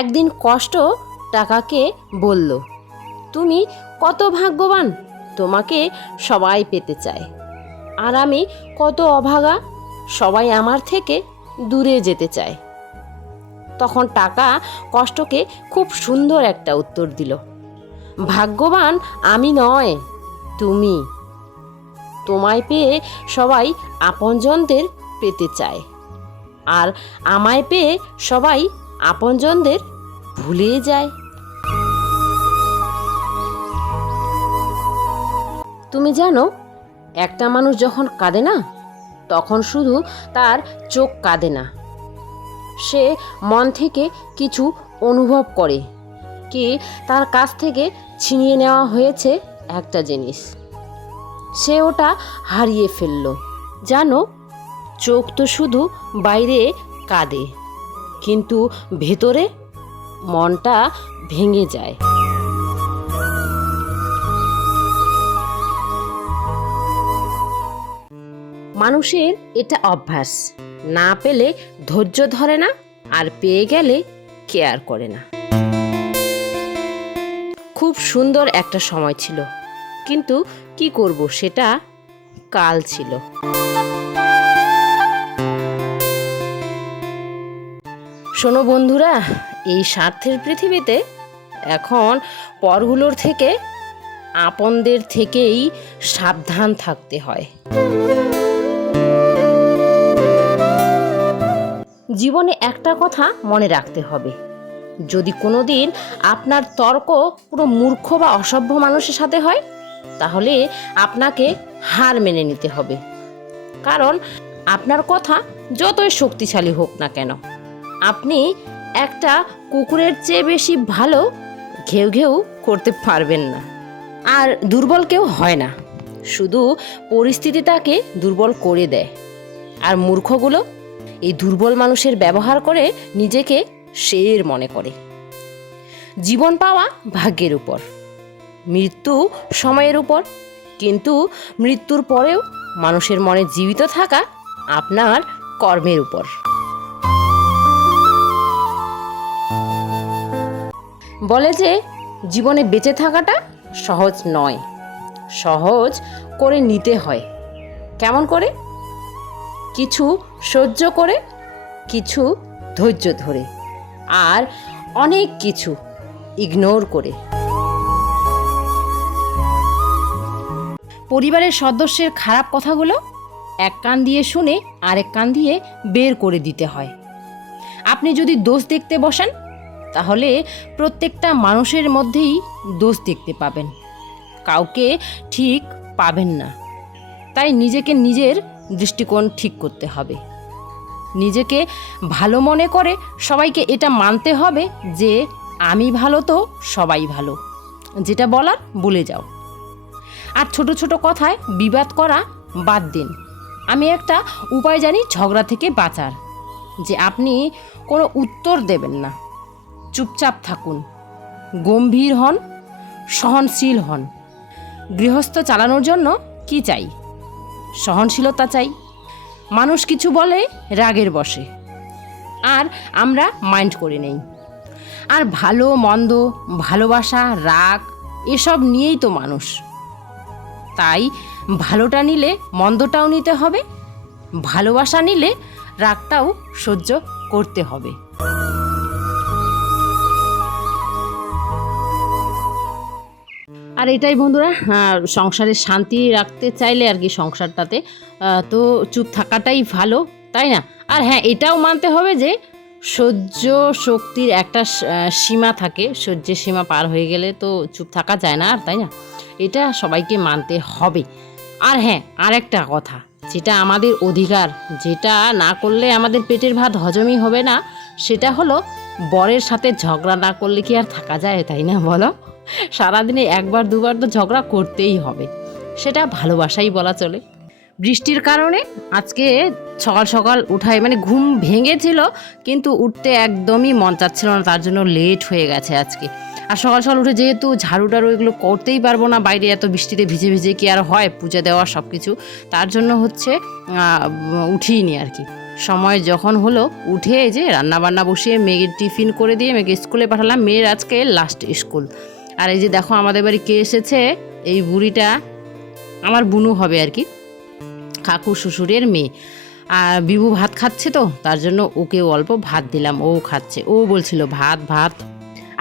একদিন কষ্ট টাকাকে বলল, তুমি কত ভাগ্যবান, তোমাকে সবাই পেতে চায়। আর আমি কত অভাগা, সবাই আমার থেকে দূরে যেতে চায়। তখন টাকা কষ্টকে খুব সুন্দর একটা উত্তর দিল, ভাগ্যবান আমি নয়, তুমি। তোমায় পেয়ে সবাই আপনজনদের পেতে চায়। আর আমায় পেয়ে সবাই আপনজনদের ভুলে যায়। তুমি জানো, একটা মানুষ যখন কাঁদে না, তখন শুধু তার চোখ কাঁদে না। সে মন থেকে কিছু অনুভব করে কি তার কাছ থেকে ছিনিয়ে নেওয়া হয়েছে একটা জিনিস। সে ওটা হারিয়ে ফেলল। জানো, চোখ তো শুধু বাইরে কাঁদে। কিন্তু ভেতরে মনটা ভেঙে যায়। মানুষের এটা অভ্যাস। না পেলে ধৈর্য ধরে না, আর পেয়ে গেলে কেয়ার করে না। খুব সুন্দর একটা সময় ছিল। কিন্তু কি করব সেটা কাল ছিল। শোনো বন্ধুরা, এই স্বার্থের পৃথিবীতে এখন পরগুলোর থেকে আপনদের থেকেই সাবধান থাকতে হয়। জীবনে একটা কথা মনে রাখতে হবে, যদি কোনো দিন আপনার তর্ক পুরো মূর্খ বা অসভ্য মানুষের সাথে হয়, তাহলে আপনাকে হার মেনে নিতে হবে। কারণ আপনার কথা যতই শক্তিশালী হোক না কেন আপনি একটা কুকুরের চেয়ে বেশি ভালো ঘেউ ঘেউ করতে পারবেন না। আর দুর্বল কেউ হয় না। শুধু পরিস্থিতি তাকে দুর্বল করে দেয়। আর মূর্খগুলো এই দুর্বল মানুষের ব্যবহার করে নিজেকে শের মনে করে। জীবন পাওয়া ভাগ্যের উপর। মৃত্যু সময়ের উপর। কিন্তু মৃত্যুর পরেও মানুষের মনে জীবিত থাকা আপনার কর্মের উপর। বলে যে জীবনে বেঁচে থাকাটা সহজ নয়। সহজ করে নিতে হয়। কেমন করে? কিছু সহ্য করে, কিছু ধৈর্য ধরে, আর অনেক কিছু ইগনোর করে। পরিবারের সদস্যের খারাপ কথাগুলো এক কান দিয়ে শুনে আরেক কান দিয়ে বের করে দিতে হয়। আপনি যদি দোষ দেখতে বসেন তাহলে প্রত্যেকটা মানুষের মধ্যেই দোষ দেখতে পাবেন। কাউকে ঠিক পাবেন না। তাই নিজেকে নিজের দৃষ্টিকোণ ঠিক করতে হবে। নিজেকে ভালো মনে করে সবাইকে এটা মানতে হবে যে, আমি ভালো তো সবাই ভালো। যেটা বলার বলে যাও। আর ছোট ছোট কথায় বিবাদ করা বাদ দিন। আমি একটা উপায় জানি ঝগড়া থেকে বাঁচার, যে আপনি কোনো উত্তর দেবেন না। চুপচাপ থাকুন। গম্ভীর হন, সহনশীল হন। গৃহস্থ চালানোর জন্য কি চাই? সহনশীলতা চাই। মানুষ কিছু বলে, রাগের বসে। আর আমরা মাইন্ড করে নেই। আর ভালো, মন্দ, ভালোবাসা, রাগ, এসব নিয়েই তো মানুষ। তাই ভালোটা নিলে মন্দটাও নিতে হবে, ভালোবাসা নিলে রাগটাও সহ্য করতে হবে। আর এটাই বন্ধুরা সংসারে শান্তি রাখতে চাইলে আর কি সংসারটাতে তো চুপ থাকাটাই ভালো, তাই না? আর হ্যাঁ এটাও মানতে হবে যে সহ্য শক্তির একটা সীমা থাকে, সহ্যের সীমা পার হয়ে গেলে তো চুপ থাকা যায় না আর, তাই না? এটা সবাইকে মানতে হবে। আর হ্যাঁ আর একটা কথা, যেটা আমাদের অধিকার, যেটা না করলে আমাদের পেটের ভাত হজমই হবে না, সেটা হলো বরের সাথে ঝগড়া না করলে কি আর থাকা যায়, তাই না বলো? সারাদিনে একবার, দুবার তো ঝগড়া করতেই হবে। সেটা ভালোবাসাই বলা চলে। বৃষ্টির কারণে আজকে সকাল সকাল উঠায় মানে ঘুম ভেঙেছিল, কিন্তু উঠতে একদমই মন চাচ্ছিল না, তার জন্য লেট হয়ে গেছে আজকে। আর সকাল সকাল উঠে যেহেতু ঝাড়ু টাড়ু এগুলো করতেই পারব না, বাইরে এত বৃষ্টিতে ভিজে ভিজে কি আর হয়, পূজা দেওয়া সব কিছু তার জন্য হচ্ছে উঠিনি আর কি। সময় যখন হলো, উঠে যে রান্না বান্না বসিয়ে মেয়ের টিফিন করে দিয়ে, মেয়েকে স্কুলে পাঠালাম, মেয়ের আজকে লাস্ট স্কুল আর এই যে দেখো, আমাদের বাড়ি কে এসেছে? এই বুড়িটা আমার বুনু হবে আর কি, কাকু শ্বশুরের মেয়ে। আর বিবু ভাত খাচ্ছে তো, তার জন্য ওকে অল্প ভাত দিলাম, ও খাচ্ছে। ও বলছিল, ভাত ভাত।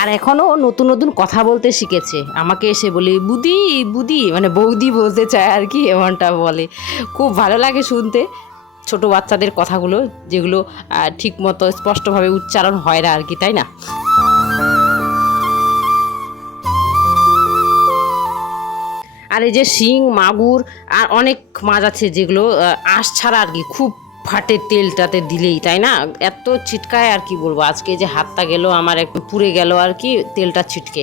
আর এখনও নতুন নতুন কথা বলতে শিখেছে। আমাকে এসে বলে, বুদি বুদি। মানে বৌদি বলতে চায় আর কি, এমনটা বলে। খুব ভালো লাগে শুনতে। ছোট বাচ্চাদের কথাগুলো, যেগুলো ঠিক মতো স্পষ্টভাবে উচ্চারণ হয় না আর কি, তাই না? আর এই যে শিং, মাগুর আর অনেক মাছ আছে যেগুলো আঁশ ছাড়া আর কি খুব ফাটে তেলটাতে দিলেই, তাই না? এত ছিটকায় আর কি বলব, আজকে যে হাতটা গেল, আমার একটু পুড়ে গেল আর কি তেলটা ছিটকে।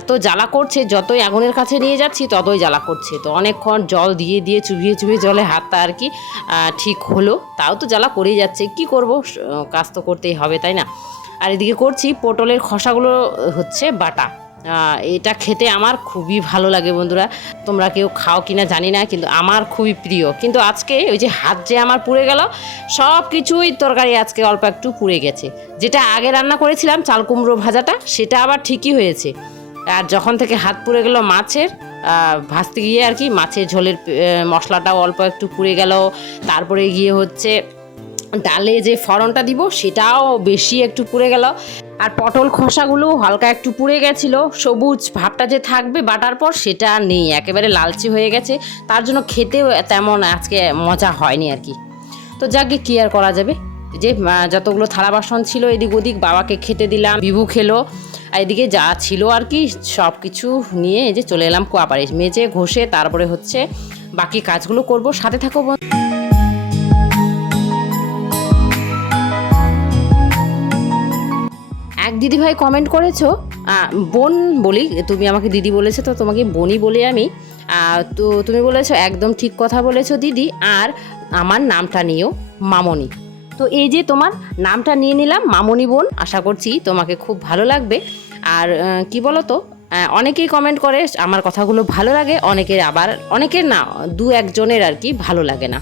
এত জ্বালা করছে, যতই আগুনের কাছে নিয়ে যাচ্ছি, ততই জ্বালা করছে। তো অনেকক্ষণ জল দিয়ে দিয়ে চুবিয়ে চুবিয়ে জলে হাতটা আর কি ঠিক হলো। তাও তো জ্বালা করেই যাচ্ছে, কি করব? কাজ তো করতেই হবে, তাই না? আর এদিকে করছি, পটলের খসাগুলো হচ্ছে বাটা। এটা খেতে আমার খুবই ভালো লাগে বন্ধুরা। তোমরা কেউ খাও কিনা জানি না, কিন্তু আমার খুবই প্রিয়। কিন্তু আজকে ওই যে হাত যে আমার পুড়ে গেল, সব কিছুই তরকারি আজকে অল্প একটু পুড়ে গেছে। যেটা আগে রান্না করেছিলাম, চাল কুমড়ো ভাজাটা, সেটা আবার ঠিকই হয়েছে। আর যখন থেকে হাত পুড়ে গেল মাছের ভাজতে গিয়ে আর কি মাছের ঝোলের মশলাটাও অল্প একটু পুড়ে গেল। তারপরে গিয়ে হচ্ছে ডালে যে ফড়নটা দিব, সেটাও বেশি একটু পুড়ে গেল। আর পটল খোসাগুলো হালকা একটু পুড়ে গেছিল। সবুজ ভাবটা যে থাকবে বাটার পর সেটা নেই, একেবারে লালচে হয়ে গেছে। তার জন্য খেতেও তেমন আজকে মজা হয়নি আর কি। তো যাকে কি আর করা যাবে? যে যতগুলো থালা বাসন ছিল এদিক ওদিক, বাবাকে খেতে দিলাম, বিভু খেলো। আর এদিকে যা ছিল আর কি সব কিছু নিয়ে এই যে চলে এলাম কোয়াপারে। মেজে ঘষে তারপরে হচ্ছে বাকি কাজগুলো করব। সাথে থাকো বন্ধু। দিদিভাই কমেন্ট করেছ? বোন বলি, তুমি আমাকে দিদি বলেছ, তো তোমাকে বোনই বলি আমি। তো তুমি বলেছ, একদম ঠিক কথা বলেছ দিদি। আর আমার নামটা নিও মামনি। তো এই যে তোমার নামটা নিয়ে নিলাম মামনি বোন, আশা করছি তোমাকে খুব ভালো লাগবে। আর কি বলো তো অনেকেই কমেন্ট করে, আমার কথাগুলো ভালো লাগে, অনেকের আবার, অনেকের না দু একজনের আর কি ভালো লাগে না।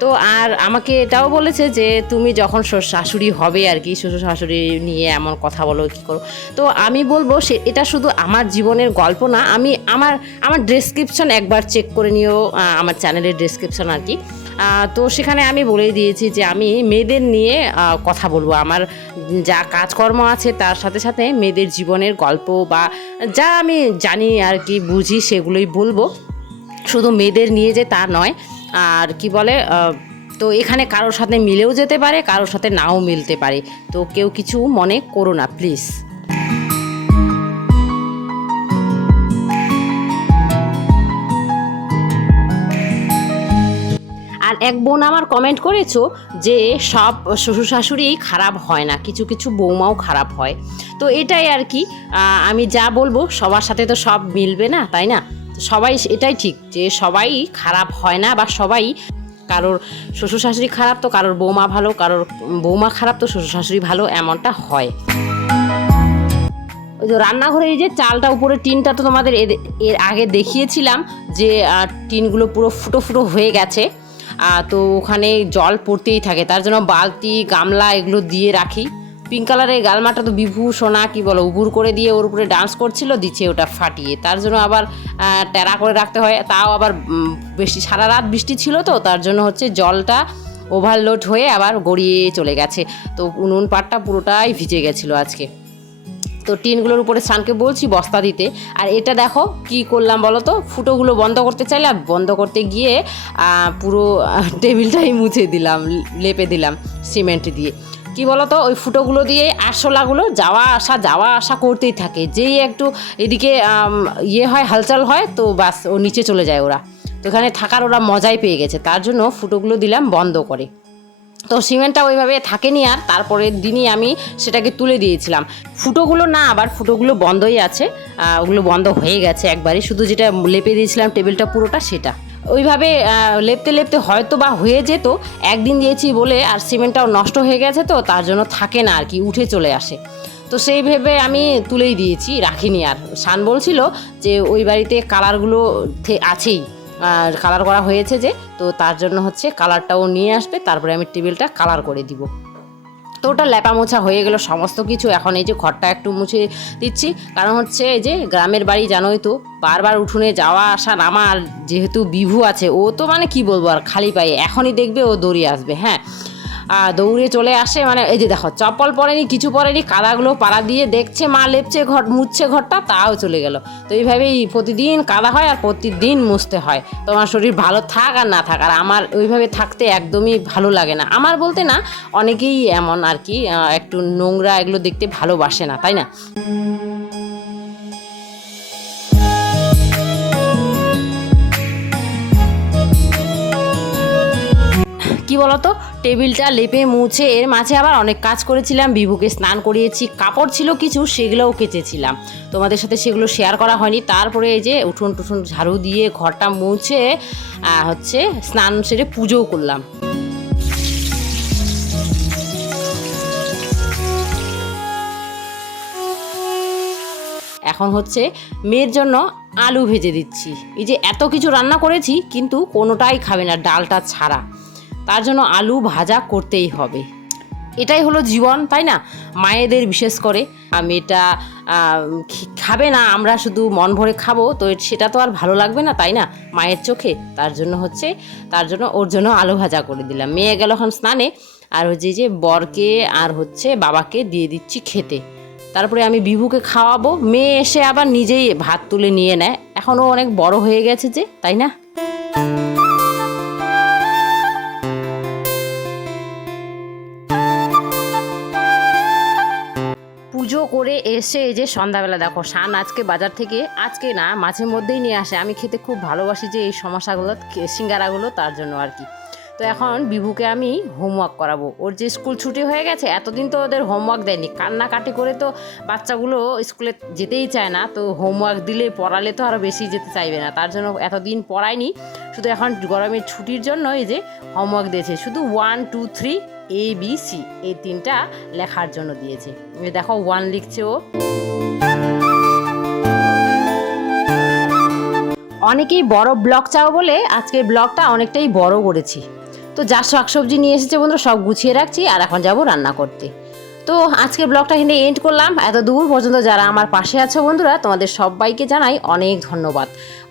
তো আর আমাকে এটাও বলেছে যে তুমি যখন শাশুড়ি হবে আর কি, শ্বশুর শাশুড়ি নিয়ে এমন কথা বলো, কী করো। তো আমি বলব সে, এটা শুধু আমার জীবনের গল্প না, আমি আমার আমার ডেসক্রিপশন একবার চেক করে নিও আমার চ্যানেলের ডেসক্রিপশন আর কি। তো সেখানে আমি বলেই দিয়েছি যে আমি মেয়েদের নিয়ে কথা বলব। আমার যা কাজকর্ম আছে তার সাথে সাথে মেয়েদের জীবনের গল্প বা যা আমি জানি আর কি, বুঝি সেগুলোই বলব। শুধু মেয়েদের নিয়ে যে তা নয় আর কি বলে তো এখানে কারোর সাথে মিলেও যেতে পারে, কারোর সাথে নাও মিলতে পারে। তো কেউ কিছু মনে করো না প্লিজ আর এক বোন আমার কমেন্ট করেছ যে সব শ্বশুর শাশুড়ি খারাপ হয় না, কিছু কিছু বৌমাও খারাপ হয়। তো এটাই আর কি আমি যা বলব সবার সাথে তো সব মিলবে না, তাই না? সবাই এটাই ঠিক যে সবাই খারাপ হয় না বা সবাই কারোর শ্বশুর শাশুড়ি খারাপ তো কারোর বৌমা ভালো, কারোর বৌমা খারাপ তো শ্বশুর শাশুড়ি ভালো, এমনটা হয়। ওই যে রান্নাঘরে এই যে চালটা উপরে, টিনটা তো তোমাদের এর- আগে দেখিয়েছিলাম যে টিনগুলো পুরো ফুটো ফুটো হয়ে গেছে। তো ওখানে জল পড়তেই থাকে, তার জন্য বালতি, গামলা এগুলো দিয়ে রাখি। পিঙ্ক কালারের গালমাটা তো বিভু, সোনা কি বলো, উবুর করে দিয়ে ওর উপরে ডান্স করছিল, দিচ্ছে ওটা ফাটিয়ে। তার জন্য আবার টেরা করে রাখতে হয়। তাও আবার বেশি, সারা রাত বৃষ্টি ছিল তো, তার জন্য হচ্ছে জলটা ওভারলোড হয়ে আবার গড়িয়ে চলে গেছে। তো উনুন পাটটা পুরোটাই ভিজে গেছিল আজকে। তো টিনগুলোর উপরে স্নানকে বলছি বস্তা দিতে। আর এটা দেখো, কি করলাম বলো তো? ফুটোগুলো বন্ধ করতে চাইলাম বন্ধ করতে গিয়ে পুরো টেবিলটাই মুছে দিলাম, লেপে দিলাম, সিমেন্ট দিয়ে। কি বলো তো ওই ফুটোগুলো দিয়ে আরশোলাগুলো যাওয়া আসা যাওয়া আসা করতেই থাকে। যেই একটু এদিকে ইয়ে হয়, হালচাল হয়, তো বাস ও নিচে চলে যায় ওরা। তো এখানে থাকার ওরা মজাই পেয়ে গেছে। তার জন্য ফুটোগুলো দিলাম বন্ধ করে। তো সিমেন্টটা ওইভাবে থাকেনি আর, তারপরের দিনই আমি সেটাকে তুলে দিয়েছিলাম। ফুটোগুলো না, আবার ফুটোগুলো বন্ধই আছে। ওগুলো বন্ধ হয়ে গেছে একবারই শুধু যেটা লেপে দিয়েছিলাম টেবিলটা পুরোটা সেটা। ওইভাবে লেপতে লেপতে হয়তো বা হয়ে যেত, একদিন দিয়েছি বলে আর সিমেন্টটাও নষ্ট হয়ে গেছে তো, তার জন্য থাকে না আর কি, উঠে চলে আসে। তো সেই ভেবে আমি তুলেই দিয়েছি, রাখিনি আর। শান বলছিল যে ওই বাড়িতে কালারগুলো আছেই কালার করা হয়েছে যে, তো তার জন্য হচ্ছে কালারটাও নিয়ে আসবে, তারপরে আমি টেবিলটা কালার করে দিব। তো ওটা ল্যাপা মোছা হয়ে গেল সমস্ত কিছু। এখন এই যে ঘরটা একটু মুছে দিচ্ছি। কারণ হচ্ছে এই যে গ্রামের বাড়ি জানোই তো, বারবার উঠোনে যাওয়া, আসা আমার যেহেতু বিভু আছে, ও তো মানে কি বলব আর, খালি পায়ে। এখনই দেখবে ও দড়ি আসবে হ্যাঁ। দৌড়ে চলে আসে। মানে এই যে দেখো, চপ্পল পরেনি, কিছু পরেনি, কাদাগুলো পাড়া দিয়ে দেখছে, মা লেপছে ঘর, মুছছে ঘরটা, তাও চলে গেল। তো এইভাবেই প্রতিদিন কাদা হয় আর প্রতিদিন মুছতে হয়। তোমার শরীর ভালো থাক আর না থাক, আর আমার ওইভাবে থাকতে একদমই ভালো লাগে না। আমার বলতে না, অনেকেই এমন আর কি একটু নোংরা এগুলো দেখতে ভালোবাসে না, তাই না? কি বলতো? টেবিলটা লেপে মুছে এর মাঝে আবার অনেক কাজ করেছিলাম। বিভুকে স্নান করিয়েছি, কাপড় ছিল কিছু, সেগুলোও কেচেছিলাম। তোমাদের সাথে সেগুলো শেয়ার করা হয়নি। তারপরে এই যে উঠোন টুঠুন ঝাড়ু দিয়ে ঘরটা মুছে হচ্ছে স্নান সেরে পুজোও করলাম। এখন হচ্ছে মেয়ের জন্য আলু ভেজে দিচ্ছি। এই যে এত কিছু রান্না করেছি, কিন্তু কোনোটাই খাবে না, ডালটা ছাড়া। তার জন্য আলু ভাজা করতেই হবে। এটাই হলো জীবন, তাই না? মায়েদের বিশেষ করে। মেয়েটা খাবে না, আমরা শুধু মন ভরে খাব, তো সেটা তো আর ভালো লাগবে না, তাই না? মায়ের চোখে। তার জন্য হচ্ছে, তার জন্য ওর জন্য আলু ভাজা করে দিলাম। মেয়ে গেল এখন স্নানে, আর হচ্ছে যে বরকে আর হচ্ছে বাবাকে দিয়ে দিচ্ছি খেতে। তারপরে আমি বিভুকে খাওয়াবো। মেয়ে এসে আবার নিজেই ভাত তুলে নিয়ে নেয়। এখনও অনেক বড় হয়ে গেছে যে, তাই না? করে এসে এই যে সন্ধ্যাবেলা, দেখো, শান আজকে বাজার থেকে, আজকে না, মাঝে মধ্যেই নিয়ে আসে। আমি খেতে খুব ভালোবাসি যে এই সমস্যাগুলো সিঙ্গারাগুলো, তার জন্য আর কি। তো এখন বিভুকে আমি হোমওয়ার্ক করাবো। ওর যে স্কুল ছুটি হয়ে গেছে, এতদিন তো ওদের হোমওয়ার্ক দেয়নি। কান্নাকাটি করে তো বাচ্চাগুলো স্কুলে যেতেই চায় না, তো হোমওয়ার্ক দিলে পড়ালে তো আরও বেশি যেতে চাইবে না। তার জন্য এতদিন পড়ায়নি, শুধু এখন গরমের ছুটির জন্য এই যে হোমওয়ার্ক দিয়েছে। শুধু one two three A B C এই তিনটা লেখার জন্য দিয়েছে। দেখো ওয়ান লিখছে ও। অনেকেই বড় ব্লক চাও বলে আজকে ব্লগটা অনেকটাই বড় করেছি। তো যা শাকসবজি নিয়ে এসেছে বন্ধুরা, সব গুছিয়ে রাখছি আর এখন যাব রান্না করতে। তো আজকের ব্লগটা এখানে এন্ড করলাম। এত দূর পর্যন্ত যারা আমার পাশে আছো বন্ধুরা, তোমাদের সবাইকে জানাই অনেক ধন্যবাদ।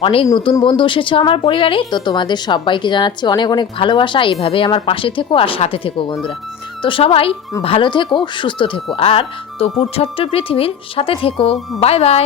অনেক নতুন বন্ধু এসেছ আমার পরিবারে, তো তোমাদের সবাইকে জানাচ্ছি অনেক অনেক ভালোবাসা। এভাবে আমার পাশে থেকো আর সাথে থেকো বন্ধুরা। তো সবাই ভালো থেকো, সুস্থ থেকো। আর তপুর ছট্ট পৃথিবীর সাথে থেকো। Bye bye.